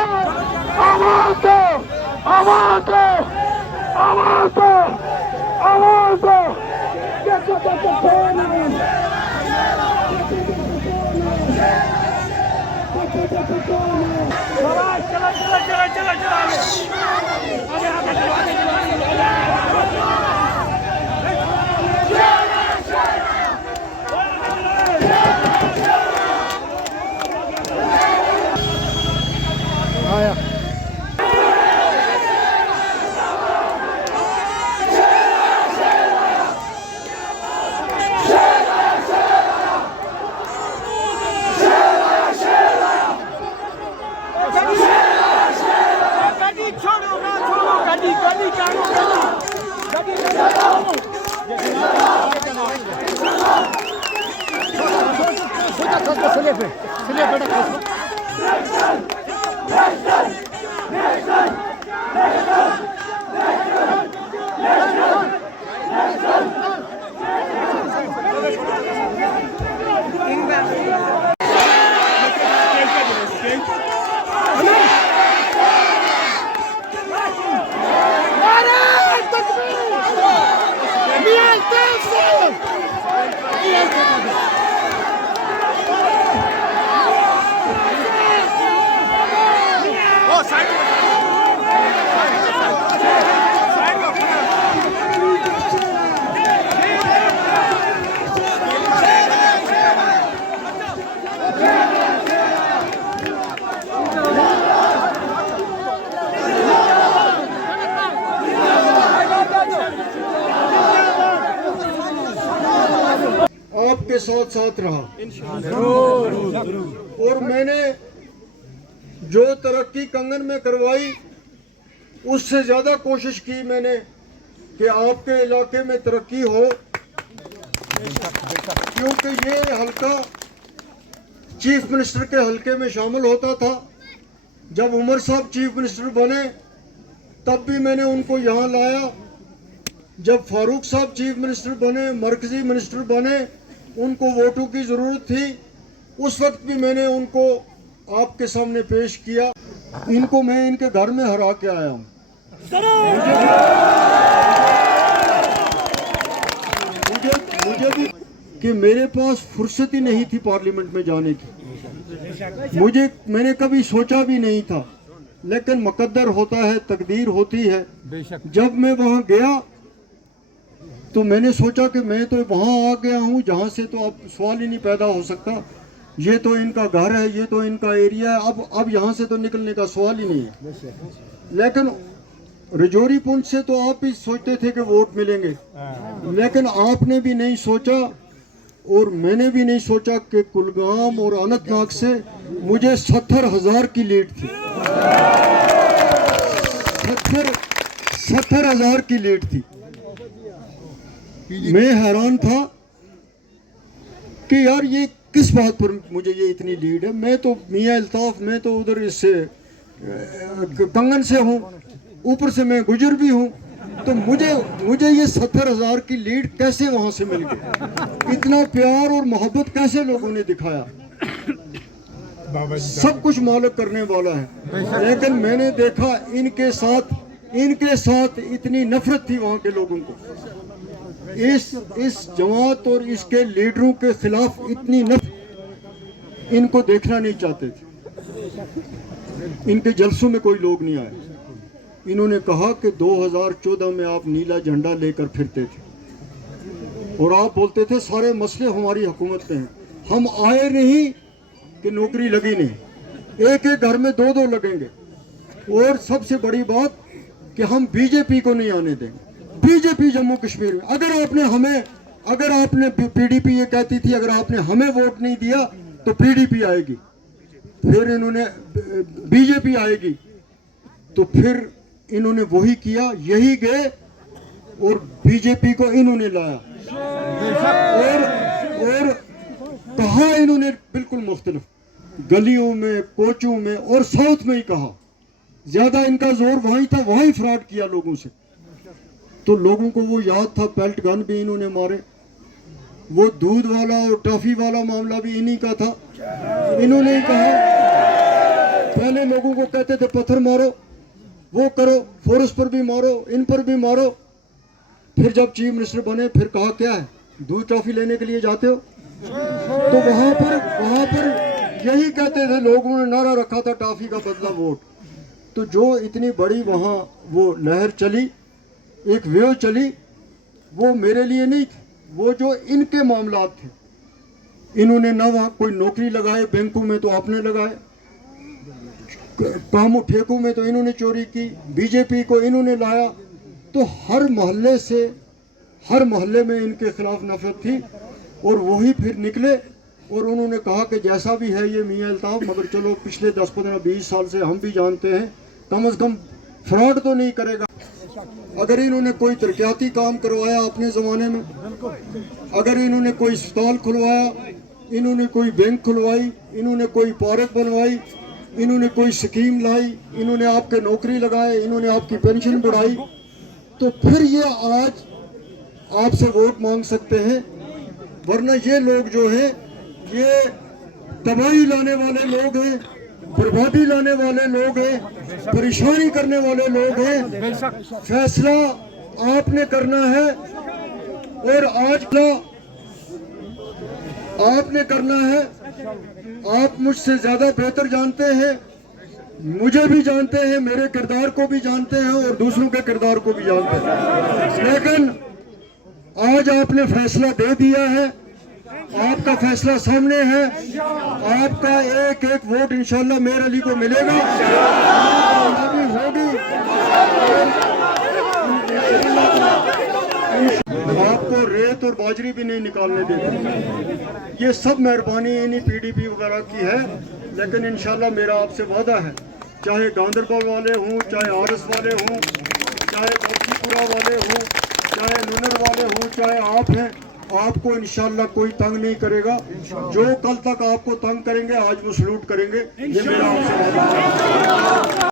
आवाज दो, आवाज दो, आवाज दो, आवाज दो। चला चला चला चला चला आगे आगे चलो आगे आया आपके साथ साथ रहा और मैंने जो तरक्की कंगन में करवाई उससे ज्यादा कोशिश की मैंने कि आपके इलाके में तरक्की हो, क्योंकि ये हल्का चीफ मिनिस्टर के हल्के में शामिल होता था। जब उमर साहब चीफ मिनिस्टर बने तब भी मैंने उनको यहाँ लाया। जब फारूक साहब चीफ मिनिस्टर बने, मरकजी मिनिस्टर बने, उनको वोटों की ज़रूरत थी, उस वक्त भी मैंने उनको आपके सामने पेश किया। इनको मैं इनके घर में हरा के आया हूँ। मुझे भी कि मेरे पास फुर्सत ही नहीं थी पार्लियामेंट में जाने की। मैंने कभी सोचा भी नहीं था, लेकिन मुकद्दर होता है, तकदीर होती है। जब मैं वहाँ गया तो मैंने सोचा कि मैं तो वहाँ आ गया हूँ जहाँ से तो अब सवाल ही नहीं पैदा हो सकता। ये तो इनका घर है, ये तो इनका एरिया है, अब यहाँ से तो निकलने का सवाल ही नहीं है। लेकिन रजौरी पुंछ से तो आप भी सोचते थे कि वोट मिलेंगे, लेकिन आपने भी नहीं सोचा और मैंने भी नहीं सोचा कि कुलगाम और अनंतनाग से मुझे 70,000 की लीड थी। 70,000 की लीड थी। मैं हैरान था कि यार ये किस बात पर मुझे ये इतनी लीड है। मैं तो मियाँ अल्ताफ, मैं तो उधर इससे कंगन से हूँ, ऊपर से मैं गुजर भी हूँ, तो मुझे ये 70,000 की लीड कैसे वहाँ से मिल गई? इतना प्यार और मोहब्बत कैसे लोगों ने दिखाया? सब कुछ मालिक करने वाला है। लेकिन मैंने देखा इनके साथ इतनी नफरत थी वहाँ के लोगों को। इस जमात और इसके लीडरों के खिलाफ इतनी नफरत, इनको देखना नहीं चाहते थे। इनके जलसों में कोई लोग नहीं आए। इन्होंने कहा कि 2014 में आप नीला झंडा लेकर फिरते थे और आप बोलते थे सारे मसले हमारी हुकूमत में हैं। हम आए नहीं कि नौकरी लगी नहीं, एक एक घर में 2-2 लगेंगे। और सबसे बड़ी बात कि हम बीजेपी को नहीं आने देंगे। बीजेपी जम्मू कश्मीर में, अगर आपने पीडीपी ये कहती थी अगर आपने हमें वोट नहीं दिया तो पीडीपी आएगी, फिर इन्होंने बीजेपी आएगी, तो फिर इन्होंने वही किया, यही गए और बीजेपी को इन्होंने लाया और कहा इन्होंने बिल्कुल मुख्तलिफ, गलियों में, कोचों में और साउथ में ही कहा। ज्यादा इनका जोर वहीं था, वहीं फ्रॉड किया लोगों से। तो लोगों को वो याद था, पेल्ट गन भी इन्होंने मारे, वो दूध वाला और टॉफी वाला मामला भी इन्हीं का था। इन्होंने ही कहा पहले लोगों को कहते थे पत्थर मारो, वो करो, फॉरेस्ट पर भी मारो, इन पर भी मारो। फिर जब चीफ मिनिस्टर बने फिर कहा क्या है, दूध टॉफी लेने के लिए जाते हो? तो वहां पर यही कहते थे, लोगों ने नारा रखा था टॉफी का बदला वोट। तो जो इतनी बड़ी वहाँ वो लहर चली, एक वेव चली, वो मेरे लिए नहीं थी, वो जो इनके मामलात थे। इन्होंने ना वहाँ कोई नौकरी लगाए, बैंकों में तो आपने लगाए, कामों ठेकों में तो इन्होंने चोरी की, बीजेपी को इन्होंने लाया। तो हर मोहल्ले में इनके खिलाफ नफरत थी। और वही फिर निकले और उन्होंने कहा कि जैसा भी है ये मियां अल्ताफ, मगर चलो पिछले 10, 15, 20 साल से हम भी जानते हैं कम से कम फ्रॉड तो नहीं करेगा। अगर इन्होंने कोई तरक्याती काम करवाया अपने ज़माने में, अगर इन्होंने कोई अस्पताल खुलवाया, इन्होंने कोई बैंक खुलवाई, इन्होंने कोई पार्क बनवाई, इन्होंने कोई स्कीम लाई, इन्होंने आपके नौकरी लगाए, इन्होंने आपकी पेंशन बढ़ाई, तो फिर ये आज आपसे वोट मांग सकते हैं। वरना ये लोग जो हैं ये तबाही लाने वाले लोग हैं, बर्बादी लाने वाले लोग हैं, परेशानी करने वाले लोग हैं। फैसला आपने करना है और आज आपने करना है। आप मुझसे ज्यादा बेहतर जानते हैं, मुझे भी जानते हैं, मेरे किरदार को भी जानते हैं और दूसरों के किरदार को भी जानते हैं। लेकिन आज आपने फैसला दे दिया है, आपका फैसला सामने है। आपका एक एक वोट इंशाल्लाह मेयर अली को मिलेगा, होगी। आपको रेत और बाजरी भी नहीं निकालने देते। ये सब मेहरबानी इन्हीं पीडीपी वगैरह की है। लेकिन इंशाल्लाह मेरा आपसे वादा है, चाहे गांदरबल वाले हों, चाहे आरएस वाले हों, चाहे बख्शीपुरा वाले हों, चाहे नुनर वाले हों, चाहे आप हैं, आपको इंशाल्लाह कोई तंग नहीं करेगा। जो कल तक आपको तंग करेंगे आज वो सलूट करेंगे। ये मेरा आपसे वादा है।